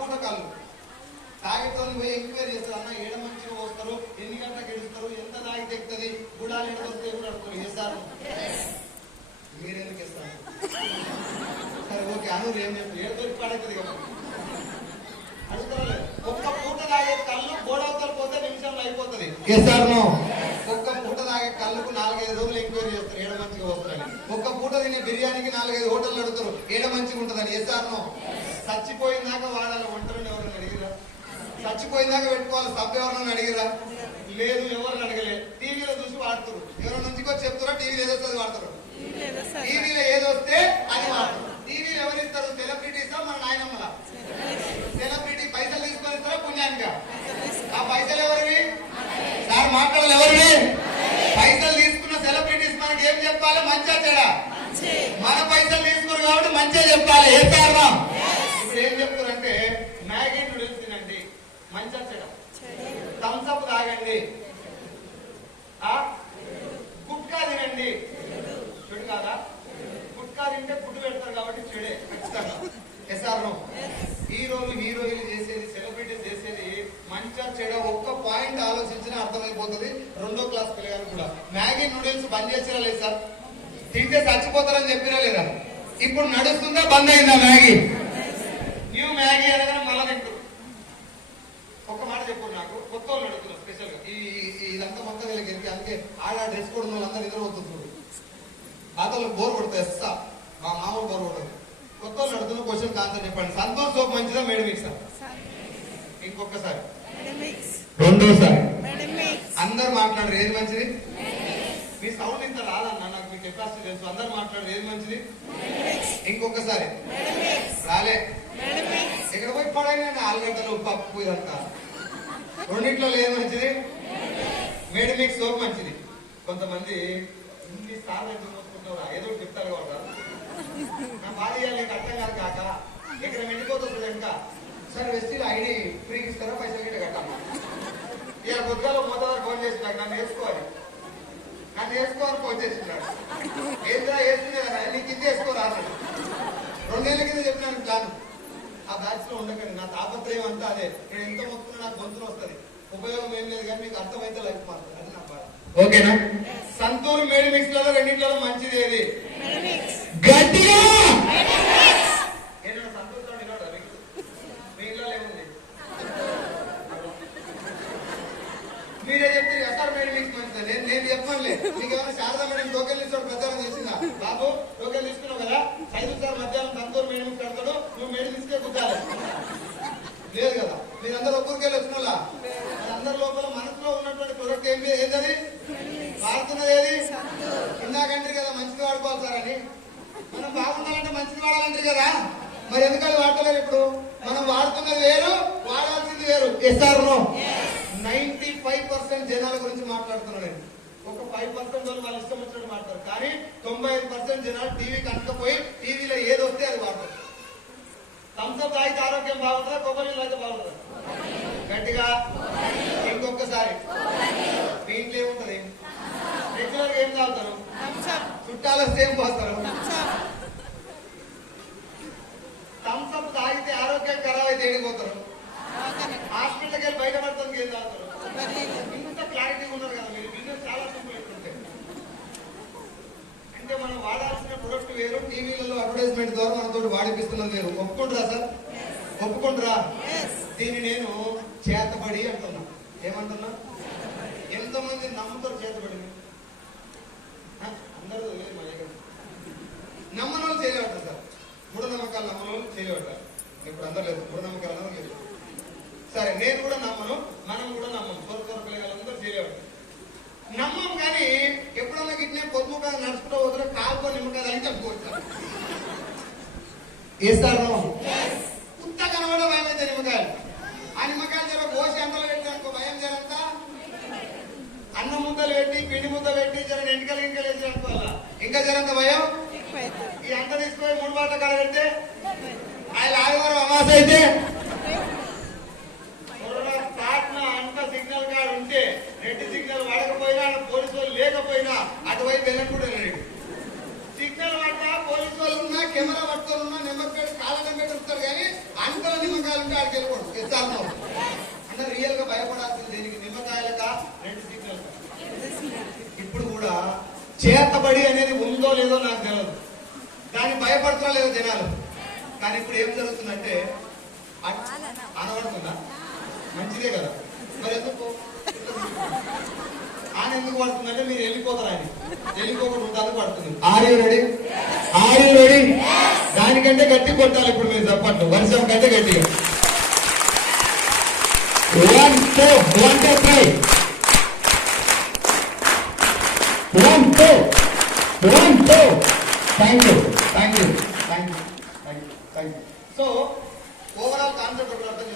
పూట కళ్ళు తాగితోని పోయి ఎంక్వైరీ చేస్తారు. అన్న ఏడ మంచిగా వస్తారు, ఎన్ని గంటలకు ఎడుస్తారు, ఎంత తాగితే ఎక్కుతుంది, గుడాలు ఎడ వస్తే కూడా అడుగుతారు. చేస్తారు మీరెందుకు ఇస్తారు? సరే ఓకే అనూరు ఏం చెప్తారు, ఏడు దొరికి పడవుతుంది కదా అడుగుతారా లేదు? ఒక్క పూట తాగే కళ్ళు గోడవతలు పోతే నిమిషంలో అయిపోతుంది. చేస్తాను ఒక్క పూట తాగే కళ్ళకు 4-5 రోజులు ఎంక్వైరీ చేస్తారు ఏడ మంచిగా వస్తారని. ఒక్క పూట తినే బిర్యానీకి 4-5 హోటళ్ళు అడుగుతారు ఏడ మంచిగా ఉంటుందని. చేస్తాను చచ్చిపోయిందాక వాడాలి వంటలను ఎవరైనా అడిగిరా? చచ్చిపోయిందాక పెట్టుకోవాలి సబ్బు ఎవరైనా అడిగిరా? లేదు ఎవరిని అడగలే. టీవీలో చూసి వాడుతారు. ఎవరి నుంచికో చెప్తారో టీవీలో ఏదో వస్తుంది వాడతారు. టీవీలో ఏదొస్తే అది వాడతారు. టీవీలో ఎవరిస్తారు? సెలబ్రిటీసా మన నాయనమ్మల? సెలబ్రిటీ పైసలు తీసుకొని ఇస్తారా పుణ్యానిగా? ఆ పైసలు ఎవరివి సార్? మాట్లాడాలి ఎవరివి? పైసలు తీసుకున్న సెలబ్రిటీస్ మనకి ఏం చెప్పాలి? మంచిగా చెడా? మన పైసలు తీసుకున్నారు కాబట్టి మంచిగా చెప్పాలి. ఏం కారణం? ఇప్పుడు ఏం చెప్తారంటే మ్యాగీ నూడిల్స్ తినండి మంచిగా చెడా, థమ్స్ అప్ తాగండి, గుట్కా తినండి చెడు కాదా? గుట్కా తింటే గుడ్డు పెడతారు కాబట్టి చెడే ఖచ్చితంగా. ఎస్ఆర్నో హీరోయిన్లు చేసేది, సెలబ్రిటీస్ చేసేది మంచిగా చెడ ఒక్క పాయింట్ ఆలోచించినా అర్థమైపోతుంది. 2వ క్లాస్ పిల్లగారు కూడా మ్యాగీ నూడిల్స్ బంద్ చేసినా లేదు సార్? తింటే చచ్చిపోతారని చెప్పినా లేదా? ఇప్పుడు నడుస్తుందా బంద్ అయిందా మ్యాగీ? న్యూ మ్యాగీ అనగానే మళ్ళా తింటారు. ఒక్క మాట చెప్పు నాకు, కొత్త వాళ్ళు అడుగుతున్నారు స్పెషల్ గా. ఇదంతా మొత్తం వీళ్ళకి ఎరికి, అందుకే ఆడ డ్రెస్ కోడ్ వాళ్ళందరూ నిద్రపోతుంది. పాత వాళ్ళకి బోర్ కొడుతుంది ఎస్సా, మా మామూలు బోర్ కొడుతుంది. కొత్త వాళ్ళు అడుగుతున్న క్వశ్చన్ ఆన్సర్ చెప్పండి. సంతూర్ సోప్ మంచిదా మేడమిక్స్? ఇంకొకసారి, రెండోసారి అందరు మాట్లాడరు ఏది మంచిది? మీ సౌండ్ ఇంత రాదన్నా, నాకు మీ కెపాసిటీ తెలుసు. అందరు మాట్లాడరు ఏది మంచిది? ఇంకొకసారి రాలే. ఇక్కడ పోయి పడైనా 4 గంటలు పప్పు ఇదంతా. రెండింటిలో ఏది మంచిది? మేడమిక్స్ సోప్ మంచిది. కొంతమంది ఇన్ని సార్లు ఎందుకు మోసుకుంటారా? ఏదో చెప్తారు కదా నా భార్య నీకు అర్థం కాదు కాక ఇక్కడ వెళ్ళిపోతుంది ఇంకా. సరే వెస్టీలో ఐడి ఫ్రీకి ఇస్తారా? పైసలు గిట్ట కట్టాలి. ఇలా పొద్దుగాలో మోతాదారు ఫోన్ చేసినాడు, నన్ను వేసుకోవాలి ఫోన్ చేస్తున్నాడు. ఏంద్రా వేస్తుంది కదా నీకు ఇది వేసుకోరా అసలు. 2 నెలల కింద చెప్పినాను ప్లాన్. ఆ బ్యాచ్ లో ఉండకండి. నా తాపత్రయం అంతా అదే. నేను ఎంత మొత్తున్నా నాకు గొంతులు వస్తుంది. ఉపయోగం ఏం లేదు కానీ మీకు అర్థమైతే లైఫ్ మారుతుంది. అది నా బాధ. ఓకేనా? సంతూర్ మేడమిక్స్ లలో రెండింటిలో మంచిది ఏది? గట్టిగా సంతూర్ తో మీ ఇంట్లో ఏముంది? మీరే చెప్తే సార్ మేడమిక్స్ మంచిది. నేను చెప్పనులే. మీకు ఏమైనా శారదా మేడం టోకెన్ లిస్ట్ ప్రచారం చేసిందా? బాబు టోకెన్ తీసుకున్నావు కదా, 5 సార్ మధ్యాహ్నం సంతూర్ మేడమిక్స్ కడతాడు, నువ్వు మేడమిక్స్కే కుట్టాలి. లేదు కదా? మీరందరూ ఒక్కరికెళ్ళి వచ్చిన వాళ్ళ అందరి లోపల మనసులో ఉన్నటువంటి ప్రొడక్ట్ ఏంటది? వాడుతున్నది ఏది? ఇందాకంటారు కదా మంచిది వాడుకోవాలి సార్ అని. మనం బాగుండాలంటే మంచిది వాడాలంటారు కదా, మరి ఎందుకని వాడలేరు? ఇప్పుడు మనం వాడుతున్నది వేరు, వాడాల్సింది వేరు. SR no? 95% జనాల గురించి మాట్లాడుతున్నాను నేను. ఒక 5% వాళ్ళు ఇష్టం వచ్చినట్టు మాట్లాడతారు. కానీ 95% జనాలు టీవీ కనుకపోయి టీవీలో ఏది వస్తే అది వాడతారు. థమ్స్అప్ తాగితే ఆరోగ్యం బాగుంటుందా? కొబ్బరి నీళ్ళు అయితే బాగుంటుందా? గట్టిగా ఇంకొకసారి. మీ ఇంట్లో ఏముంటది? రెగ్యులర్ గా ఏం తాగుతారు? చుట్టాల సేమ్ పోస్తారు. థమ్స్అప్ తాగితే ఆరోగ్యం ఖరాబ్ అయితే ఏడిపోతారు. హాస్పిటల్కి వెళ్ళి బయటపడతానికి ఏం తాగుతారు? ఇంత క్లారిటీగా ఉన్నారు కదా మీరు. బిజినెస్ చాలా సింపుల్ ఎట్లుంటే అంటే మనం వాడాల్సిన ప్రొడక్ట్ వేరు, టీవీలలో అడ్వర్టైజ్మెంట్ ద్వారా మనతో వాడిపిస్తున్నది వేరు. ఒప్పుకుంటారా సార్? ఒప్పుకుంటారా? దీన్ని నేను చేతబడి అంటున్నా. ఏమంటున్నా? ఎంతమంది నమ్ముతారు చేతబడి? అందరూ నమ్మని వాళ్ళు చేయలేవటారు సార్. మూఢనమ్మకాలు నమ్మని వాళ్ళు చేయలేవటారు. ఇప్పుడు అందరూ లేదు మూఢనమ్మకాలు లేదు. సరే నేను కూడా నమ్మను, మనం కూడా నమ్మను. అందరూ చేయలేవటారు. నమ్మం కానీ ఎప్పుడన్నా గిట్నే పొద్దుగా నడుచుకుంటూ పోతున్నా కాలుతో నిమ్మకాయలు అని చెప్పుకోవచ్చు. వేస్తారు ఉత్త కనబడ భయం అయితే నిమ్మకాయలు. ఆ నిమ్మకాయలు జర కోసి అంతలు పెట్టినానుకో భయం జరంతా. అన్నం ముద్దలు పెట్టి పిండి ముద్ద పెట్టి జర ఎంటికలు వేసి అనుకోవాలా ఇంకా జరంత భయం. ఈ అంత తీసుకొని 3 బాటల కాడ పెడితే ఆయన ఆదివారం అమాస అయితే అంత సిగ్నల్ కార్డు ఉంటే రెడ్ సిగ్నల్ వాడకపోయినా పోలీసు వాళ్ళు లేకపోయినా అటువైపు వెళ్ళకుండా సిగ్నల్ పడ్డా పోలీసు వాళ్ళు ఉన్నా కెమెరా పట్టుకొని ఉన్నా నెంబర్ ప్లేట్ కాళ్ళ నెంబర్ ఉంటారు కానీ అంతల నిమ్మకాయలు నిమ్మకాయలు ఉంటే ఆడికి వెళ్ళకూడదు. ఎస్ఆర్ నో అంటే రియల్ గా భయపడాల్సింది దేనికి? నిమ్మకాయలకా 2 సీట్లకా? ఇప్పుడు కూడా చేతబడి అనేది ఉందో లేదో నాకు తెలియదు, దాన్ని భయపడుతున్నా లేదో జనాలు. కానీ ఇప్పుడు ఏం జరుగుతుందంటే అనబడుతుందా? మంచిదే కదా, మరి ఎందుకు ఆయన ఎందుకు పడుతుందంటే మీరు వెళ్ళిపోతారు, ఆయన వెళ్ళిపోకుండా ఉంటుంది పడుతుంది. Are you ready? దానికంటే గట్టి కొట్టాలి ఇప్పుడు మీరు చెప్పండి, వర్షం కంటే గట్టిగా. 1 2 1 2 3 1 2 1 2. Thank you. So overall concept ఒకటి అర్థం